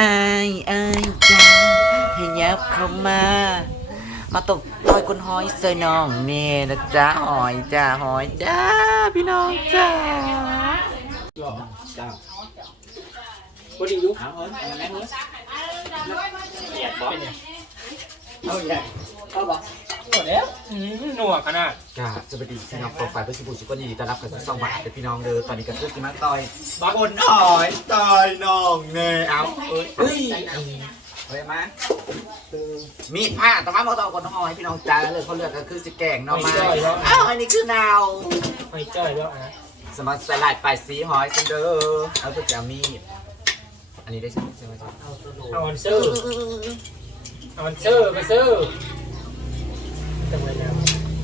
อายอายจ้าให้ยับเข้ามา มาตกต่อยคนหอยเซยน้องเนี่ยนะจ๊ะหอยจ้าหอยจ้าพี่น้องจ้าจ้าพอดีอยู่เอาเฮ้ยแม่เฮ้ยเหยียดบ่เอาใหญ่เอาบ่ หมดแล้วอืมหนวกขนาดกาสวัสดีพี่น้องโปรไฟล์เพื่อนสิบุชิก็ยินดีต้อนรับกับช่องบาทเป็นพี่น้องเด้อตอนนี้ก็คือสิมาต่อยคนหอยต่อยน้องเนี่ยเอาเอ้ยเฮ้ยเฮ้ยมามีดผ้าแต่ว่ามาต่อคนหอยพี่น้องจ้าเลยเขาเลือกก็คือสิแกงเนาะมาอ้าวอันนี้คือนาวไม่จ้อยแล้วอะสมัครใส่ลายปลายสีหอยซินเดอร์เอาตัวจะมีดอันนี้ได้ใช่ไหมจ๊ะเอาอันซื้อเอาอันซื้อไปซื้อ จังเลยแล้ว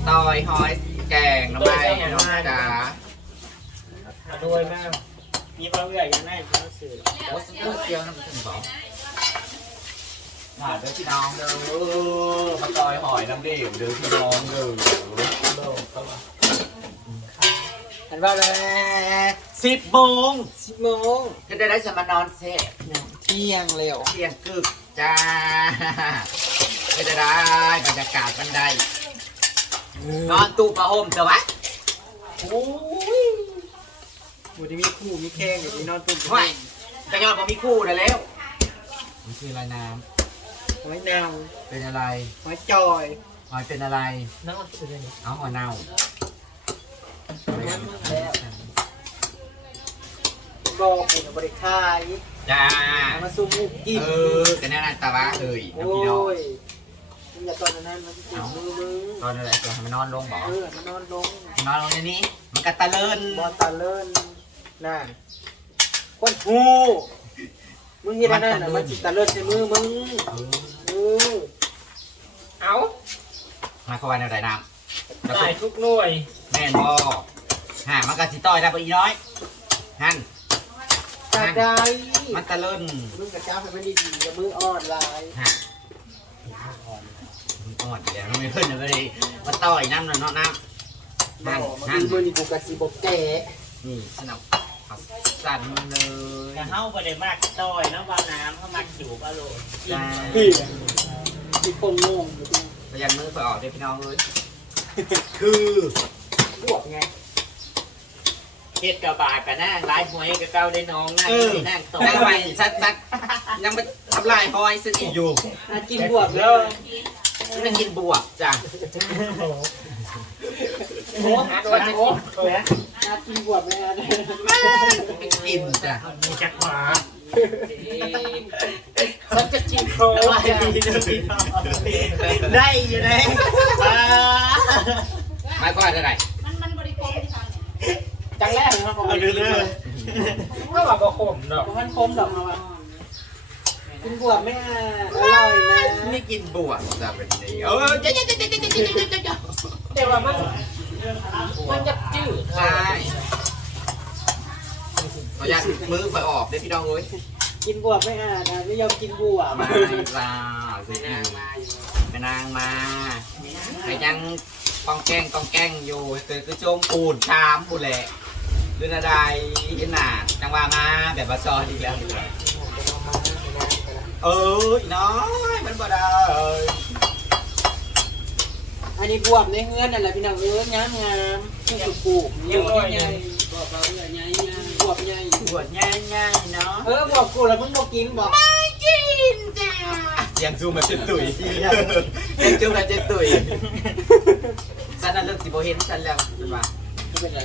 ต่อยหอยแกงน้ำมันพี่น้องจ้าเอาด้วยแม่มีปลาเอื่อยยังไงเขาสื่อโอ้สกูเซียวน้ำถึงบอกมาเด้อพี่น้องเด้อมาต่อยหอยน้ำเดี่ยวเด้อพี่น้องเด้อโลกเขาว่าอันว่าแล้วสิบโมงสิบโมงจะได้ได้สมานอนเซ่เที่ยงเร็วเที่ยงกึกจ้าจะได้บรรยากาศบันได นอนตู้ประห่มจะวะโอ้ยหมูที่มีคู่มีแข้งกับมีนอนตุ้มไม่กระยอนผมมีคู่ได้แล้วมันคืออะไรน้หอยนาวำเป็นอะไรหอยจอยหอยเป็นอะไรน้องเอาซื้อเลยนี่เอาหอยเน่าบอกเป็นบริคายจ้าเอามาซุ่มมุกกินเออกันแน่นอนตาว่าเอ้ยโอ้น้ำพี่น้องยมึง อย่าตอนนั้นมันจะปวดมือมึงตอนนี้แหละตัวให้มันนอนลงบอกเออมันนอนลงนอนลงในนี้ มันกระตะเลินบอลตาเลิ่นน่ะคนหูมึงเห็นอันนั่นน่ะมันจิตาเลิ่นใส่มือมึงเออเออเอามาเข้าไปในไรน้ำแล้วก็ได้ทุกหน่วย แม่นบอห่ามันกระสิต่อยได้ปะอีน้อยฮันตาได้มันตะเลินมึงกับเจ้าให้มันดีๆกับมืออ่อนลายฮะ มันอ่อนอยู่แล้วไม่ขึ้นเลยมันต่อยน้ำหน่อยเนาะน้ำฮันมันฮันมือนี่กูกะสิบกแก่นี่สนับสั่นมันเลยจะเข้าไปได้มากต้อยน้ำวาน้ำเข้ามาจิ๋วปลาโลจ้าพี่ที่คงงงอยู่พยันมือไปออกเด้อพี่น้องเลยคือบวกไงเฮ็ดกระบาดกระนั่งร้ายหวยกระเก้าได้น้องนั่งนี่นั่งตได้ไปชัดชัดยังไม่ทำลายหอยซึ่งอีกอยู่กินบวกเลย นี่มันกินบวกจ้ะโอ้หาตัวจะโอ้กินบวกแล้ไม่กินจ้ะมีจักหวาฉันจะกินโคได้อยู่นะมาก่อนอะไหนมันมันบริโภคที่ทางจังแรกเลยมันก็บริโภคก็ว่าก็ขมดอกมันขมดอกนะวะ กินบวกไม่อะอร่อยนะไม่กินบวกจ้ะเป็นนี้เออเจ๊เจ๊เจ๊เจ๊เจ๊เจ๊เจ๊เจ๊แต่ว่ามันมันจะจืดใช่ขออนุญาตมือไปออกเด้พี่น้องเอ้ยกินบวกไม่อะนะไม่ยอมกินบวกมาจ้าสินางมาแม่นางมาใครยังกองแกงกองแกงอยู่คือคือโจมปูนชามปูแหละเรื่องอะไรเห็นหน้าจังหวะมาแบบบาซอดีแล้ว เอออีน้อยมันบ่ได้อันนี้บวกในเฮือนนั่นแหละพี่น้องเอ้ยงามงามผู้สุกูบวกใหญ่บวกเราใหญ่บวกใหญ่ปวดง่ายๆเนาะเออบวกกูแล้วมึงบอกกินบอกเสียงซูมมาเจ็ดตุ๋ยเสียงซูมมาเจ็ดตุ๋ยฉันน่ะเลิกสิบ่เห็นฉันแล้วเป็นว่าไม่เป็นไร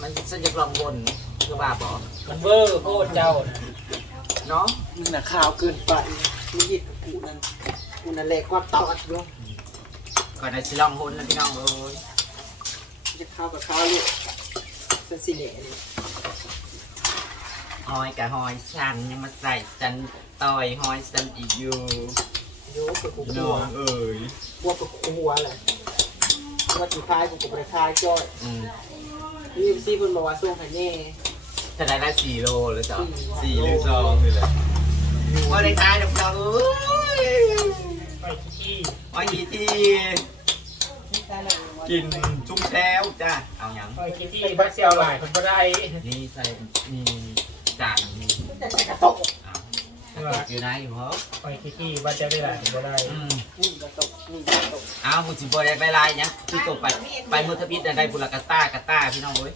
มันฉันอยากลองบนคือว่าบ่มันเวอร์โคตรเจ้านะ เนาะมึงน่ะข่าวเกินไปมึงหยิบกับกูนั่นกูนั่นแหละความตอดอยู่ก่อนจะสิลองบนนะพี่น้องเอ้ยจะข้าวกับข้าวลูกเป็นสิเหล่นี่หอยกับหอยฉันยังมาใส่ฉันต่อยหอยฉันอีกอยู่โยกกับกูกน้ลัอวงเอ้ยกลัวกับกูหัวแหละว่าสุดท้ายกูกับไปคายจ้อยอืม นี่ซีเพิ่นบอกว่าส่งให้แน่ จะได้ได้สี่โลหรือสองสี่หรือสองนี่แหละว่าได้ทายดอกน้องเอ้ยไปขี้หอยกี่ทีกินชุ่มแช้วจ้าเอาอย่างไปขี้ที่บัสเซียวหลายคนก็ได้นี่ใส่นี่จานนี่แต่ใส่กระตกเอาเอออยู่ไหนอยู่เหรอไปขี้ๆว่าจะได้หลายบ่ได้อืมนี่ก็ตกนี่ก็ตกอ้าวมึงสิบ่ได้ไปลายหยังคือตกไปไปเมื่อทบิดได้บุรกาต้ากาต้าพี่น้องเอ้ย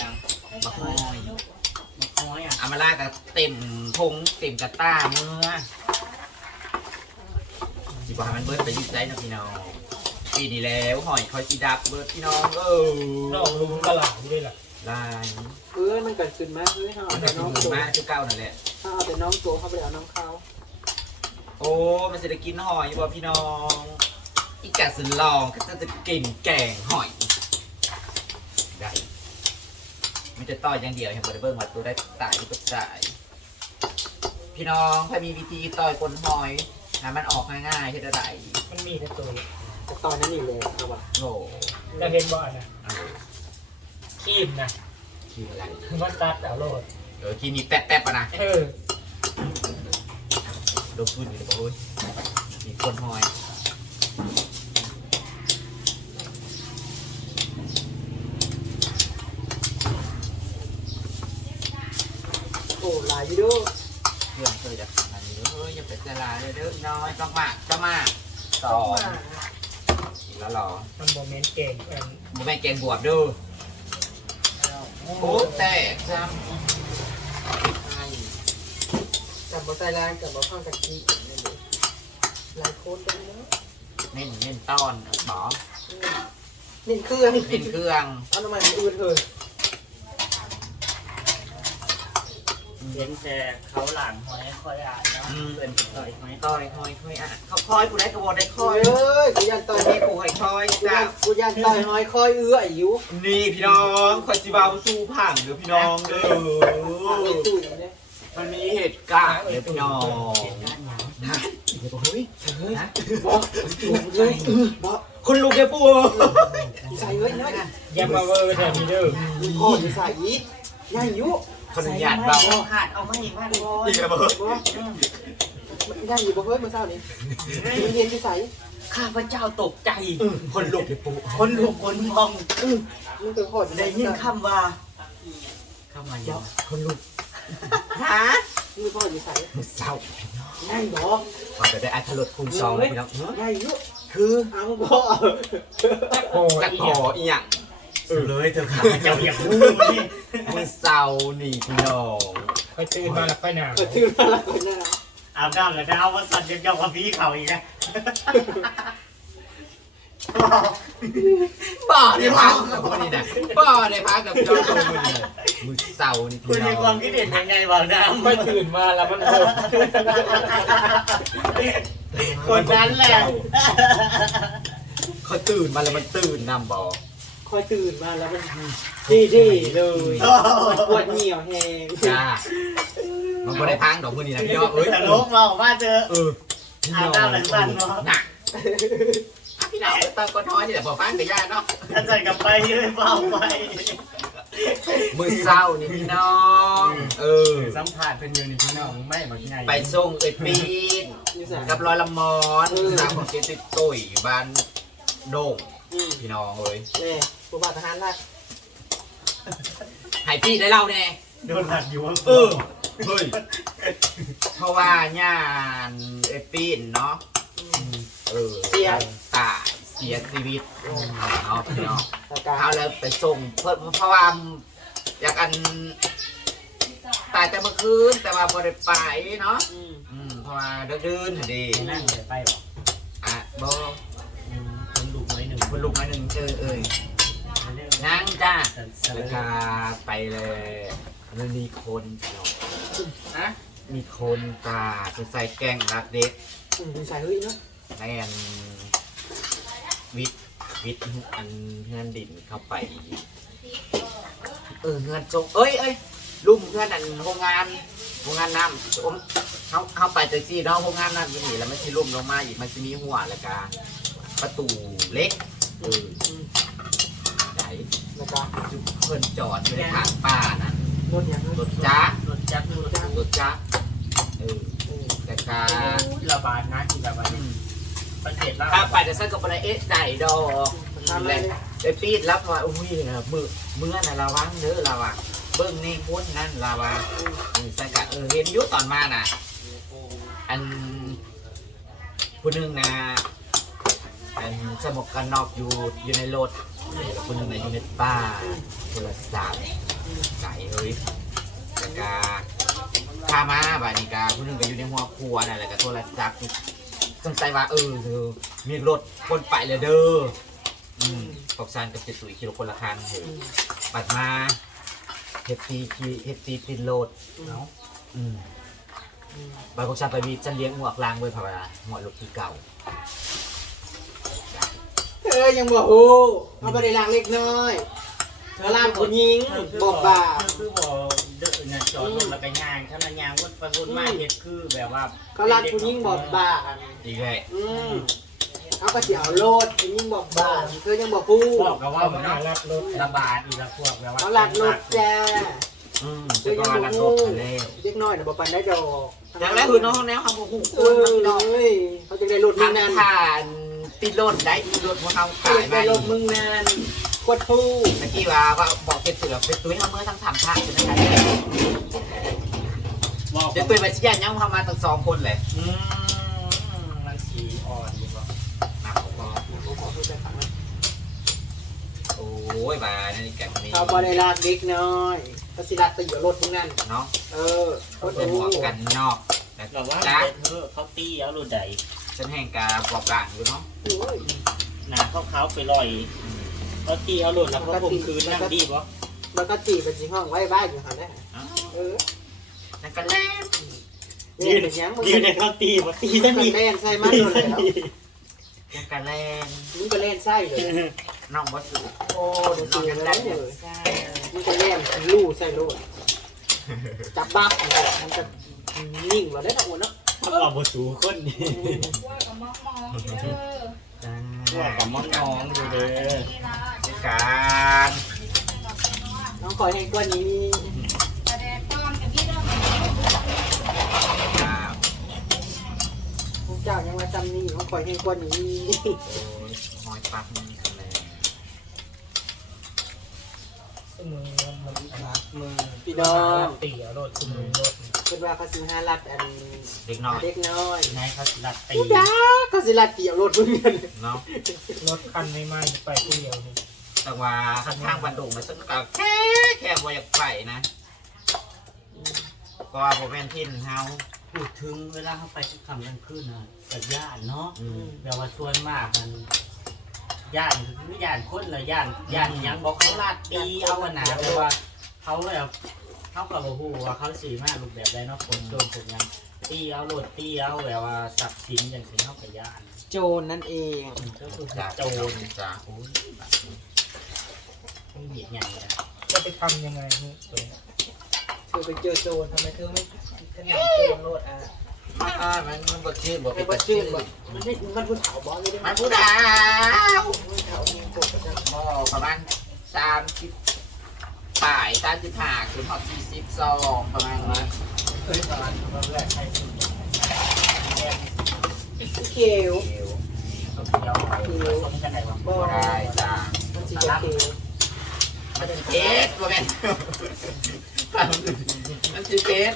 ยังมาคอยน้ อยอะอามาล่ากับเต็มพงเต็มกาต้าเมื่อสิบ่ให้มันเบิดไปอยุ่ใจนะพี่น้องปีนี้แล้วหอยคอยสีดับเบิดพี่น้องเออนอกลุงกระหล่ำด้วยล่ะลายเออมันเกิดขึ้นมาเฮ้ยเอามันแต่จะน้องมือตัวมาชุดเก้านั่นแหละเอาแต่น้องตัวเข้าไปเอาน้องเขาโอ้ มันจะได้กินหอยบ่พี่น้อง อีกาสลองก็จะกินแกงหอยได้ มันจะต่ออย่างเดียวเห็นบริเบิ้งว่าตัวได้ตายหรือก็ตายพี่น้องถ้ามีวิธีต่อยคนหอยให้มันออกง่ายๆเฮ็ดได้มันมีแต่ตัวแต่ตอนนั้นนี่เลยเอาว่ะโง่แล้วเห็นบ่อนนะเอาคีบนะคิดอะไรมันตัดเอาโลดเออกินนี่แป๊ะๆปะนะเออลงทุนอยู่เลยบอกโอ้ยมีคนหอย โอ้ห ลายอยู่ด้วยเพื่อนเคยจะทำงานอยู่เฮ้ยอย่าไปเสียลายเลยเด้อน้อยต้องมาต้องมาสองอีกแล้วเหรอมันโมเมนต์เก่งกันหมูแม่แกงบวบดูโอ้แต่จำกับบอใส่แรงกับบอข้างกันจีนี่เลยหลายโคนกันเนาะเน้นเน้นต้อนบอเนี่เครื่องเน้นเครื่องเอาทำไมมันอื่นเลย เห็นแต่เขาหลังหอยคอยอ่านเนาะอืมเพื่อนติดต่อยหอยต้อยคอยคอยอะเขาคอยกูได้กระบอกได้คโอ้อยยเอ้ยกูยันต่อยนี่กูคอยคอยกูจ้ายันกูยันต่อยหอยคอยเอื้ออยู่นี่พี่น้องคอยจิบาวสู้ผ่านเด้อพี่น้องเด้อไอ้ตุ๋ยเนี่ยมันมีเหตุการณ์เด้อพี่น้องนะเดี๋ยวบอกเฮ้ยเฮ้ยบอกเลยบอกคุณลูกแกปู่ใส่เว้ยเนาะอยังมาเวอร์แต่มีเด้อพ่อจะใส่อีกง่ายยุ ขออนุญาตเบาขาดเอาไม่มาเลยอีกแล้วเบอร์บอกมันง่ายอยู่บ่เฮ้ยเมื่อเช้านี้มันเย็นที่ใส่ข้าพเจ้าตกใจ คนลูกแกปู่คนลุกคนพองมึงตัวโคตรได้ยินคำว่าคำว่าอย่างคนลูกฮะมึงพ่อจะใส่เศร้าง่ายบ่พอจะได้อัธรสคูณสองพี่น้องง่ายยุคือเอาบ่โอ้จักยพออีหยัง เลยเถอะค่ะเจ้าอยากรู้นี่มือเศร้านี่พี่น้องค่อยตื่นมาแล้วค่อยหนาวเปิดชื่อมาแล้วคนน่ะอาบน้ำแล้วจะเอาว่าสัตว์ยังยอมกับพี่เขาอีกนะบ่ได้พักกับคนนี้นะบ่ได้พักกับพี่น้องคนนี้นะมือเศร้านี่คุพี่ณน้มีองความคิดเห็นยังไงบ้างน้ค่อยตื่นมาแล้วมันโหดำคนนั้นแหละเขาตื่นมาแล้วมันตื่นนำบ่ คอยตื่นมาแล้วมันดีดีเลยปวดเหนียวแหงจ้ามันบ่ได้พังดอกมือนี่นะพี่น้องเอ้ยแต่ลกเราว่าเจอ เออพี่น้องอาบน้ำหลังบ้านเนาะ หนักอะพี่น้องเติมก้อนท้อยนี่แหละพอฟังกับญาติเนาะถ้าใจกับไปเลยเปล่าไปมือเศร้านี่พี่น้อง เออ สัมผัสเป็นอยู่ในพี่น้องไม่บอกไงไปส่งเอ้ยปีนอยู่ใส่กับรอยละมอนสาวของเจติตุยบ้านโด่ง อืมพี่น้องเอ้ยแน่ผู้บาทหารล่ะให้พี่ได้เล่าแน่โดนหัดอยู่ว่าเออเฮ้ยเพราะว่าญาณเอ้ยปีนเนาะเออเสียตายเสียชีวิตเนาะพี่น้องตะการเขาเลยไปส่งเพิ่นเพราะว่าอยากอันตายแต่เมื่อคืนแต่ว่าบ่ได้ไปเนาะอืมอืมเพราะว่าเดินเดินดีนั่งเลยไปหรออะบ่ คุณลุงมาหนึ่งเจอเอ่ยนั่งจ้าแล้วก็ไปเลยมันมีคนเนาะฮะมีคนตาสงสัยแกล้งรักเด็กอืมอยู่ใส่เฮ้ยเนาะแทนวิทย์วิทย์อันเพื่อนดินเข้าไป เออเงินจงเอ้ยเอ้ยลุงเพื่อนอันโรงงานโรงงานน้ำอมเขาเขาไปจากซี่เนาะโรงงานน้ำอยี่นี่แล้วมันจะลุ่มลงมาอีกมันจะมีหัวแล้วก็ประตูเล็กเอออืมไหนตะการจุดเพิ่นจอดอยู่ในทางป่านะรถยังรถจ้ารถจักรรถจักรรถจ้าเออแต่การระบาดนะที่ระบาดประเทศเราถ้าไปแต่สั้นก็บ่ได้เอ๊ะใจดอกมันทำอะไรเนี่ยไปปีดแล้วพออุ้ยเนี่ยมือมือน่ะระวังเด้อระวังเบิ่งนี่พ้นนั่นระวังอืมอืมสังกะเออเห็นยุตอนมาน่ะ อันผู้หนึงนะ อันสมกกันนอกอยู่อยู่ในรถผู้หนึงนอยู่ในป่าโทรศัพท์ไก่เฮ้ยแล้วก็ข้ามาบานี้กาผู้หนึ่งก็อยู่ในหัวครัวนั่นแหละก็โทรศัพท์สงสัยว่าเออเธอมีรถคนไปเลยเด้ออืมปอกซานกับเจตุยคิโลคนละคันเถอะปัดมาเฮปตีคีเฮปตีตินโลดเนาะอืมบางคนชาไปวีจะเลี้ยงหัวกลางเว้ยพะวาหัวลูกที่เก่า เออยังบอกโอ้เอาไปได้ล้างเล็กน้อยเธอล่ามผู้หญิงบอกบ่าคือบอกเดินน่ะจอดรถแล้วก็ย่างถ้ามันย่างวนไปวนมาเฮ็ดคือแบบว่าเขาล่ามผู้หญิงบอกบ่าอีเลยอืมเอากระเสียวโลดผู้หญิงบอกบ่าเธอยังบอกผู้บอกกับว่าเอามัมานรับรถระบาดอีกแล้วพวกแบบว่าเขาลักรถแจ้อืมเธจะอก็ยังบอกลักรผู้ถทะเล็กน้อยนะบอกปันได้ดอกแล้วคือน้องแนวคำบอกหูเออเลยเขาจะได้รถมึทานั่นผ่าน ติดรถได้ติดรถของเขาเขาขายจะไปได้รถมึงนั่นกดผู้เมื่อกี้ว่าว่าบอกเจ็บเสือเป็นตุ้ยเขาเมื่อทั้งสามภาคใช่ไหมครับบอกเดี๋ยวตุ้ยไปชี้แจงยังเขามาตั้งสองคนเลยอืมมันสีอ่อนดีกว่านับผมก็โอ้ยบานี่กันนี่เขาบริลากเล็กน้อยเขาสิรัดไปอยู่รถมึงนั่นเนาะเออรถเป็นหมผู้วกกันนอกแต่แบบว่าจ้าเด็ดเธอเขาตีเอาลูกใด ฉันแห่งกาบอกกลางอยู่เนาะโอ้ยหนาเขาเขาไปลอยเขาตีเอาลูกแล้วเขาข่มคืนนั่งดีปะแล้วก็จีบเป็นจีห้องไว้บ้านอยู่หันได้อ้าวเออนั่นก็แล้วเนี่ยเป็นยังมึงยืนในเขาตีมาตีมึซะงนี่เล่นไส้มันเลยแล้วนั่นก็แล้วมึงก็เล่นไส้เลยน้องบ่สูโอ้เดี๋ยวน้องจีกันนได้แล้วเลเลยยมึงก็เล่นลู่ไส้ลู่จับบักมันจะนิ่งกว่าได้ทั้งหมดเนาะ เขาบอกประตูคนนี่ว่ากับมองมองอยู่เด้อว่ากับน้องๆอยู่เลยการน้องคอยให้กว่านี้แต่แดดตอนกับพี่เด้ออ่าพวกเจ้ายังมาจำนี่น้องคอยให้กว่านี้โอ้ยหอยปักนี่กันเลยสมือมันรักมือพี่น้องตีเอารถสมือรถ เป็นว่าเขาสิหารัดอันเด็กน้อยเล็กน้อยนายเขาลัดตีพี่จ้าเขาสิรัดเกี่ยวรถมึงกันเนาะรถคันไม่ไหม้ไปผู้เดียวนี่แต่ว่าข้างๆบันดุงมันสักก็แค่แค่บ่อยากไปนะก็บ่แม่นทิ่นเฮาพูดถึงเวลาเขาไปทุกคำกลางคืนนะกับญาติเนาะอืมแบบว่าชวนมากมันย่านคือย่านคนละย่านย่านหยังบอกเขาลาดตีเอาอะนะแบบว่าเขาแบบ เขากับหูว่าเขาสีมากรูปแบบใดเนาะคนโดนผมยังตีเอาโหลดตีเอาแบบว่าสับสินอย่างสิเขากับย่านโจรนั่นเองก็คือจ้าโจรจ้าโอ้ยไม่เหยียดใหญ่นะจะไปทำยังไงนี่ตัวเนี้เธอไปเจอโจรทำไมเธอไม่ขนาดโจรโลดอะอ่ามันมันบ่ชื่อบ่ไม่เป็นชื่อแบมันไม่มันพูดเถาบอลเลยได้ไหมมันผู้ดาวมันเถาเองกดกันบ่ประมาณ30 ป่าย35คือฮอด42ประมาณนั้นเคยสอนมาแรกใครสุดเขียวเอวเขาเดียวผสมกันไหนวะบอบ่ได้จ้ามันสีเขียวมันสิเทสบ่แม่นมันสิเทส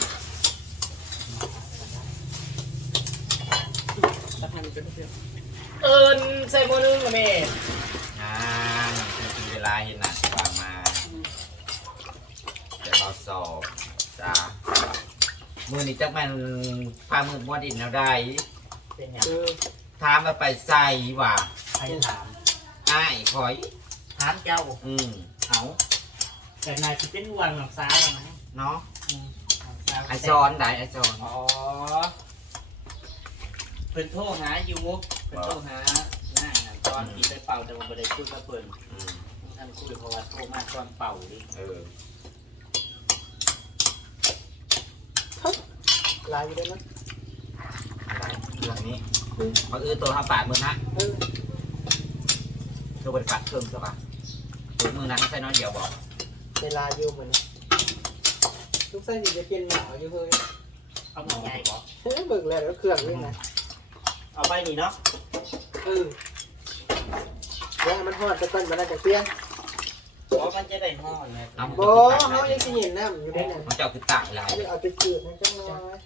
ตะพันเป็นเพื่อนเอิญใส่โมนึงกับแม่งานมีเวลาเห็นน้าที่ผ่านมา เดี๋ยวเราสอบจ้ามือนี้จักแม่นพามือบ่ดินแนวใดเป็นอย่างเออถามมาไปใส่ว่าใครถามอ้ายคอย ถามเจ้าอืมเอาแต่นายจะเป็นวันหลังซ้ายไหมเนาะหลังซ้ายไอซอนได้ไอซอนอ๋อเพิ่นโทรหาอยู่มุกเพิ่นโทรหาหน้าน่ะตอนที่ไปเป่าแต่ว่าบ่ได้คุยกับเพิ่นอืมท่านคุยเพราะว่าโทรมาตอนเป่าดิเออ ลายอยู่ด้วยนะอะไรเรื่องนี้มันคือตัวทำปากมือนะเออคือบริษัทเครื่องใช่ปะตัวมือนั้นใส่น้อยเดียวบอกเวลาอยู่เหมือนทุกไส้สิจะเป็นหนาวอยู่เฮ้ยเอาหน่อยบ่เฮ้ยเบิกแล้วแล้วเครื่องด้วยนะเอาไปนี่เนาะเออแล้วมันหอดจะต้นมันน่าจะเปรี้ยงเพราะมันจะได้ห่อไงบ่เขายังสิเห็นน้ำอยู่ด้วยนะมันเจ้าคือต่างหลาย เอาไปจืดมันจังน้อย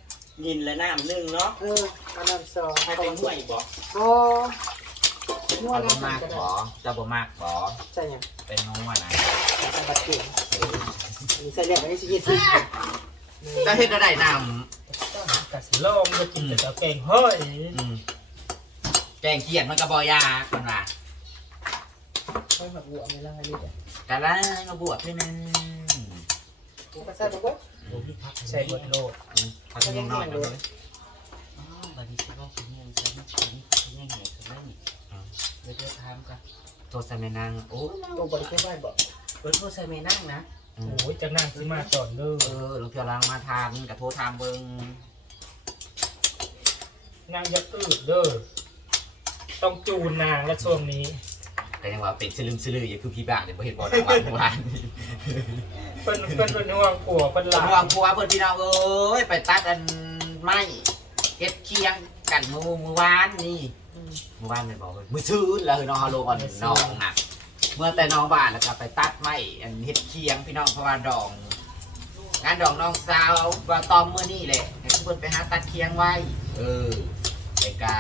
ยินและน้ำหนึ่งเนาะเออเอาน้ำซอสให้เป็นห่วยบอกโอ้นวเอาดบ่น้ำมากก็ได้บ่เจ้าบ่มากบ่ใช่ยังเป็นน้องว่านะใส่บัตรเก่งอันนี้ใส่เหล็กอันนี้สิยี่สิบเจ้าเฮ็ดได้นกะสิลองจะกินแต่เจ้าแกงเฮ้ยำอืมแกงเขียดมันก็บ่ยากคนว่าไม่หมักบัวไม่ละนี่จ้ะกะละมาบวชด้วยนึ งกูก็ใส่บัวโอ้พี่พักใส่บดโลดอืมเขาจะยังน้อยนะเลยอ๋อบัดนี้สิบอกคุณยังใส่ไม่ใส่ไม่ใส่ยังไงใส่ไม่นี่เดี๋ยวเดี๋ยวถามกันโทษใส่แม่นางโอ้ตัวบริเวณบ้านบอกเออโทษใส่ไม่นั่งนะอืมโอ้ยจะนั่งสิมาจอนเด้อเออลูกเพียวลังมาทานกับโทรทามเบิงนั่งยักอืดเด้อต้องจูนนางและช่วงนี้ก็ยังว่าเป็นสลึมสลืออยู่คือพี่บ้าเนี่ยบ่เห็นบ่ได้ว่าเมื่อวานนี้ เพิ่นเพิ่นเป็นห่วงผัวเพิ่นหเป็นลาห่วงผัวเพิ่นพี่น้องเอ้ยไปตัดอันไม้เฮ็ดเคียงกันเมื่อเมื่อวานนี่เมื่อวานแม่นบอกว่ามื้อซื่นแล้วเฮ้ยน้องฮาโลก่อนน้องน่ะเมื่อแต่น้องบ้านแล้วก็ไปตัดไม้อันเฮ็ดเคียงพี่น้องเพราะว่าดองงานดองน้องสาวว่าตอมมื้อนี้แหละให้ทุกคนไปหาตัดเคียงไว้ เออไปกา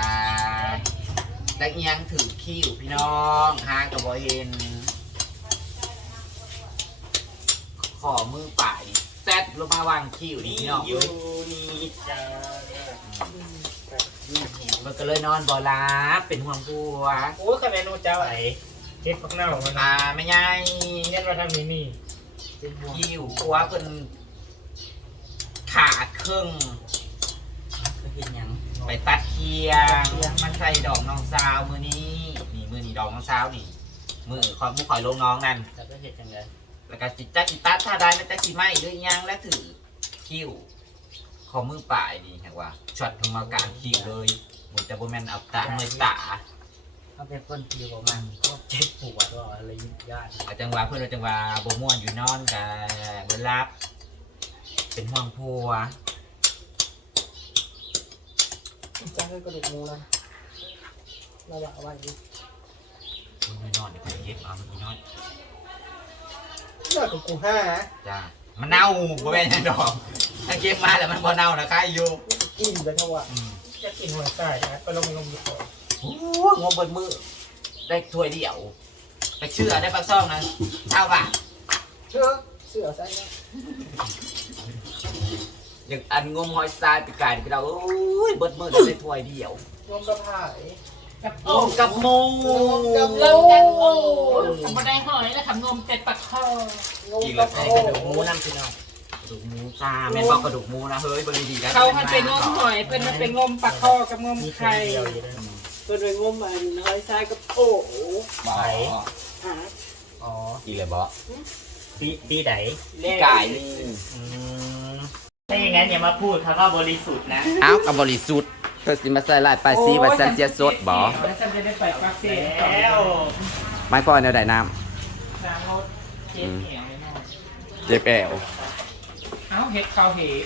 ได้เอียงถือคิ้วพี่น้องหางกับบ่เห็น ขอมือป่ายแซดลงมาวางคิ้วนี่นี่พี่น้องอเอ้ยู่ยนี่จ้ามันก็เลยนอนบ่หลับเป็นห่วงผัวโอ้ยคะแนนนูเจ้าไอ้เจ็ดพักเน่ามันอ่าไม่ใหญ่เย็นมาทางนี้นี่คิ้วผัวเพิ่นขาดครึ่งก็เห็นยังไปตัดเคียงมันใส่ดอกน้องสาวมือนี้นี่มือนี้ดอกน้องสาวนี่มือคอยมือคอยลงน้องนั่นแต่ก็เห็นจังไง แล้วก็จิตจักจิตตัดถ้าได้มันจะสิไหมหรือยังและถือคิ้วขอมือป่ายนี่เห็นว่าช็อตลงมากลางคิ้วเลยหมดแต่บ่แม่นเอาตาเมื่อยตาเขาเป็นคนที่บอกมันก็เจ็บปวดว่าอะไรยุ่งยากอาจังหวะเพื่อนว่าจังหวะบ่ม่วนอยู่นอนกับบ่รับ เป็นห่วงผัวจ้าให้กระดูกหมูแล้วเราอยากเอาไว้ดิบ่ไม่นอนเดี๋ยวไปเย็บเอามันนอน เลิกกับกูห้าจ้ามันเน่าบ่แม่นหยังดอกถ้าเก็บมาแล้วมันบ่เน่านะใครอยู่กินไปเท่าไหร่อืมอยากกินหัวไก่นะไปลงลงดีกว่าโอ้งมเบิดมือได้ถ้วยเดียว ไปเชื่อได้ปักซ่องนะเท่าบาทเชื่อเสื้อใส่นะอย่างอันงมหอยทรายไปกายไปเราโอ้ยเบิดมือได้ถ้วยเดียว รวมกระเพาย กับงมกับหมูกับลโลงกันโอ้ทำมาได้หอยแล้วทำนมเจ็ดปักคองมอีกกแล้ระวเพใส่ากระดูกหมูนั่นพี่น้องกระดูกหมูจ้าแม่นบอกกระดูกหมูนะเฮ้ยเบอร์ดีๆนะเขามันเป็นงมหอยเป็นมันเป็นงมปลาคอกับงมมีไข่เดียวอยู่เลยเป็นไปงมอันน้อยทรายกับโอ้โหบ่อะอ๋ออีกเลยบ่ปีปีไหนพี่กายนี่อืมถ้าอย่างนั้นอย่ามาพูดคำว่าบริสุทธิ์นะ อ้าวกับบริสุทธิ์ เธอสิมาใส่ลายปลายซีว่าซันเสียสดบ่แล้วฉันจะได้ไปปักเสียแล้วไม่พอแนวใดน้น้ำรถเจ็ดเหนียวเลยเนาะำเจ็บแอวเอ้าเห็ดข้าวเหด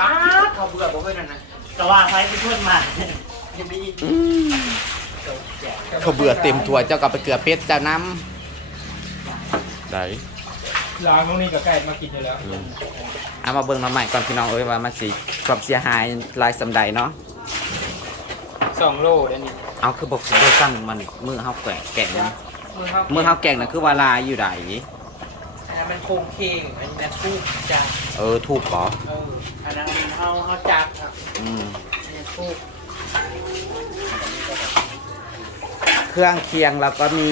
อ้าเขาเบื่อผมไปนั่นนะก็ว่าใครเป็นคนมายังมีเขาเบื่อเต็มถ้วยเจ้ากับไปเกลือเป็ดเจ้าน้ำได้ ร้านตรงนี้กับไก่มากินอยู่แล้ว เอามาเบิ่งมาใหม่ก่อนพี่น้องเอ้ยว่ามันสิความเสียหายหลายสำใดเนาะ สองโลเดี๋ยวนี้เอาคือบอกด้วยซ้ำมันมือเฮาแกะแกะเนี่ยมือเขามือเฮาแกะน่ะคือว่าลายอยู่ใดอันนั้นมันโครงเคงอันนี้นะทูบจ้าเออถูกบ่เอออันนั้นเฮาเฮาจับอะอืมอันนี้ทูบเครื่องเคียงแล้วก็มี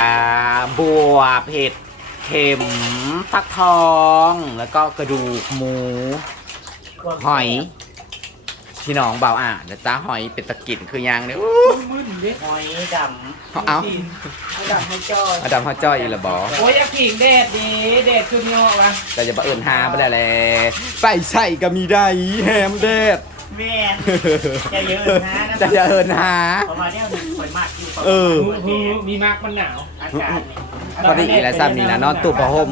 อ่าบวบเห็ดเข็มฟักทอง แล้วก็กระดูกหมู หอย พี่น้องเบาอะนะจ๊ะหอยเป็นตะกินคือยังเนี่ยอู้มึนเด็กหอยดเอาเอาให้ดับให้จอยมาดามเขาจ้อยอีหละบอโอ้ยอยากขิงเด็ดดีเด็ดคือเนาะวะแต่จะบะเอิญหาไปได้เลยใส่ใส่ก็มีได้แฮมเด็ด แม่จะเยอะนะจะเดินหา ประมาณเนี้ยมันข่อยมากอยู่ประเอมาณอหูหูมีมากมันหนาว อากาศนี่พอดีอีแล้วซ้ำนี่นะนอนตู้ผ้าห่ม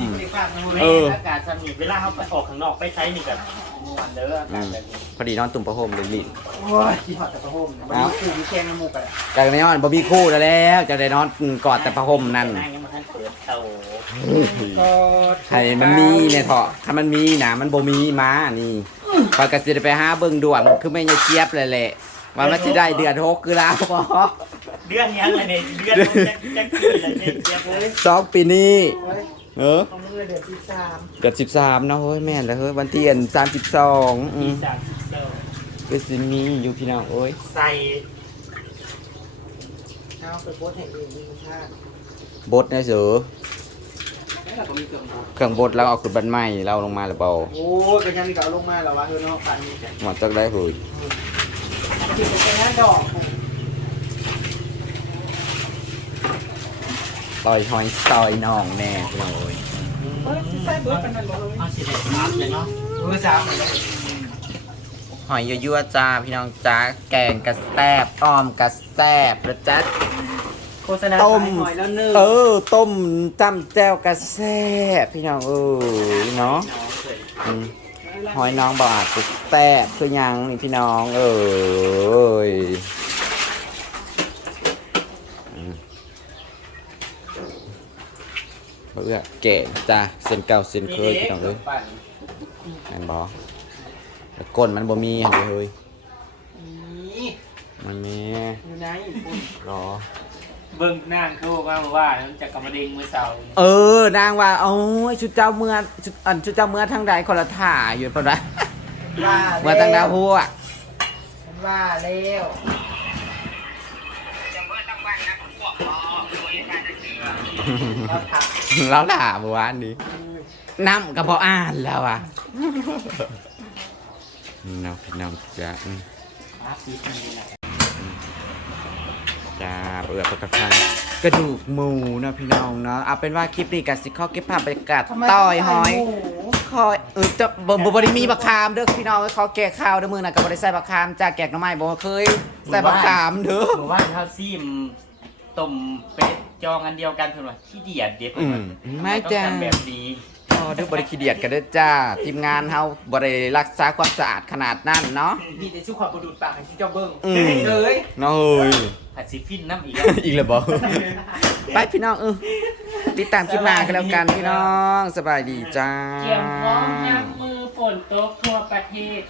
เออ อากาศสนิทเวลาเขาไปออกข้างนอกไปใช้นี่กับมวนเด้ออากาศแบบนี้พอดีนอนตุ่มผ้าห่มเลยลินโอ้ยที่หอดแต่ประโฮมมันมีคู่มีแข้งน้ำมูกกันจากนี้นอนบ่มีคู่แล้วแล้วจากได้นอนกอดแต่ผ้าห่มนั่นนั่งยังมาทันเปิดเตาก็ให้มันมีเนี่ยเถอะถ้ามันมีนะมันบ่มีมานี่ คอยกสิได้ไปหาเบิ่งด่วนคือไม่ยายเจี๊ยบเลยแหละว่ามันสิได้เดือนหกคือลาวบ่เดือนยังเลยเนี่ยเดือนจะจะคืนเลยเนี่ยเจี๊ยบเลยสองปีนี้เออของมือเดือนที่สามเดือนสิบสามเนาะเฮ้ยแม่นแล้วเฮ้ยวันที่อันสามสิบสองปีสามสิบเซลก็สิมีอยู่พี่น้องโอ้ยใส่เอาไปโพสต์ให้เองมีคุณค่าบดนะเสือ แล้วเราก็มีเครื่องบดเครื่องบดแล้วเอาขึ้นบันไม้เราลงมาหรือเปล่าโอ้ยก็ยังมีเก่าลงมาแล้ววะเฮ้ยเนาะปันนี้จ้ะหมดจักได้เฮ้ยที่เป็นงานดอกต่อยหอยซอยน้องแน่พี่น้องโอ้ยเฮ้ยใส่เบิร์ดเป็นนั่นบ่เลยเอาสิได้ซับเลยเนาะเบอร์สามเหมือนกันหอยยั่วๆจ้าพี่น้องจ้าแกงกระแซบอ้อมกระแซบแล้วจ้าโฆษณาต้ม ขายหอยแล้วหนึ่งเออ ต้มจ้ำแจ่วกระแซบพี่น้องเออเนาะน้องเคยอืมหอยน้องบาดกระแซบคือหยังนี่พี่น้องเอ้ยอืมเพื่อแก่จ้าเส้นเก่าเส้นเคยพี่น้องเอ้ยปั่นแม่นบอแล้วก้นมันบ่มีหั่นเด้อเฮ้ยนี่มันมีอยู่ไหนคุณรอ เบิ่งนางเขาบอกว่าว่ามันจะกำมะเร็งมือเสาเออนางว่าโอ้ยชุดเจ้าเมื่อชุดอันชุดเจ้าเมื่อทางใดคนละท่าอยู่ปะวะว่าเมื่อทางดาวหัวว่าแล้วเราทแล้วด่าเมื่อวานนี้น้ำกระเพาะอ่านแล้วอะน้องพี่น้องจ้าอืมครับปีนี้แหละ จ้าเอือประกระชังกระดูกหมูเนาะพี่น้องเนาะเอาเป็นว่าคลิปนี้กันสิข้อเก็บภาพบรรยากาศำทำไมต่อยหอยหมูคอยเออจะบ่บ่บ่ได้มีบักขามเด้อพี่น้องเอ้ยเขาแก่ข้าวเด้อมือน่ะก็บ่ได้ใส่บักขามจ้าแกกหน่อไม้บ่เคยใส่บักขามเด้อหมู่บ้านเขาซีมต้มเป็ดจองอันเดียวกันเพิ่นว่าขี้เดียดเด็ดเพิ่อืนมว่าไม่ต้องจ้าทำแบบนี้อ๋อเด้อบ่ได้ขี้เดียดกันเด้อจ้า ทีมงานเฮาบ่ได้รักษาความสะอาดขนาดนั้นเนาะ มีแต่ชุกความประดุดปากให้ที่เจ้าเบิ้งอืม เลยเนาะเฮ้ย ผัดซีฟินน้ำอีกอีกแล้วบ่ไปพี่น้องเออติดตามคลิปหน้ากันแล้วกันพี่น้อง สบายดีจ้า เตรียมพร้อมรับมือฝนตกทั่วประเทศ